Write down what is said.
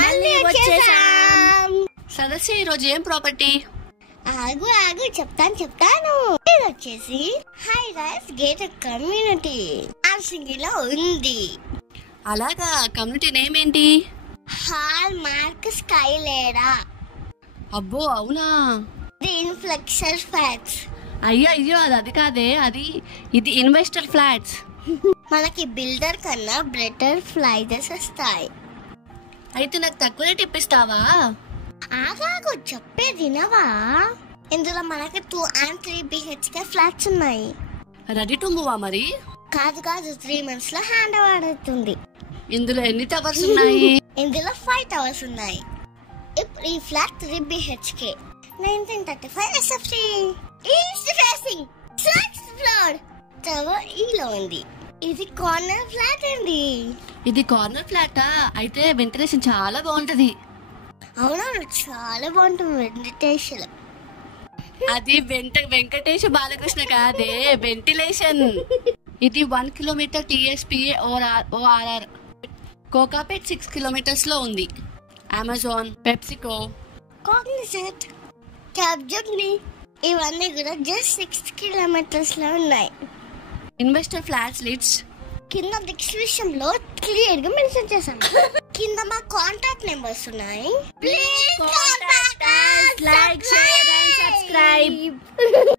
మళ్ళీ వచ్చేసాం. సదస్సు ఈ రోజు ఏం ప్రాపర్టీ? ఆగు చెప్తాను. ఇది వచ్చేసి హై రైస్ గేటెడ్ కమ్యూనిటీ లో ఉంది. అలాగా, కమ్యూనిటీ నేమ్ ఏంటి? హాల్ మార్క్ స్కై లేడా. అబ్బో అవునా? ఇది ఇన్ఫ్లెక్షన్ ఫ్లాట్స్. అయ్యో అది కాదే, ఇది ఇన్వెస్టర్ ఫ్లాట్స్. మనకి బిల్డర్ కన్నా బెటర్ ఫ్లైజెస్ వస్తాయి. అయితే నాకు తక్కువ రేట్ ఇప్పిస్తావా? ఆగాగు చెప్పేది వినవా? ఇందులో మనకి 2 and 3 BHK ఫ్లాట్స్ ఉన్నాయి. రెడీ టు మూవా మరి? కాదు 3 months లో హ్యాండ్ ఓవర్ అవుతుంది. ఇందులో ఎన్ని టవర్స్ ఉన్నాయి? ఇందులో 5 towers ఉన్నాయి. ఇప్పుడు ఈ flat 3 BHK 1935 SFT east facing 6th floor tower ఈలో ఉంది. ఇది కార్నర్ ఫ్లాట్ అండి. ఇది కార్నర్ ఫ్లాటా? అయితే వెంటిలేషన్ చాలా బాగుంటది. అవునవును, చాలా బాగుంటుంది వెంటిలేషన్. అది వెంకటేశ బాలకృష్ణ కాదే, వెంటిలేషన్. ఇది 1 kilometer TSPA ORR. Kokapet 6 kilometers లో ఉంది. అమెజాన్, పెప్సికో, కాగ్నిజెంట్, క్యాప్జెమిని ఇవన్నీ కూడా జస్ట్ 6 kilometers లో ఉన్నాయి. ఇన్వెస్టర్ ఫ్లాట్స్ లీడ్స్ కింద డిస్క్రిప్షన్ లో క్లియర్ గా మెన్షన్ చేశాను. కింద మా కాంటాక్ట్ నెంబర్స్ ఉన్నాయి. Please contact us, like, share and subscribe.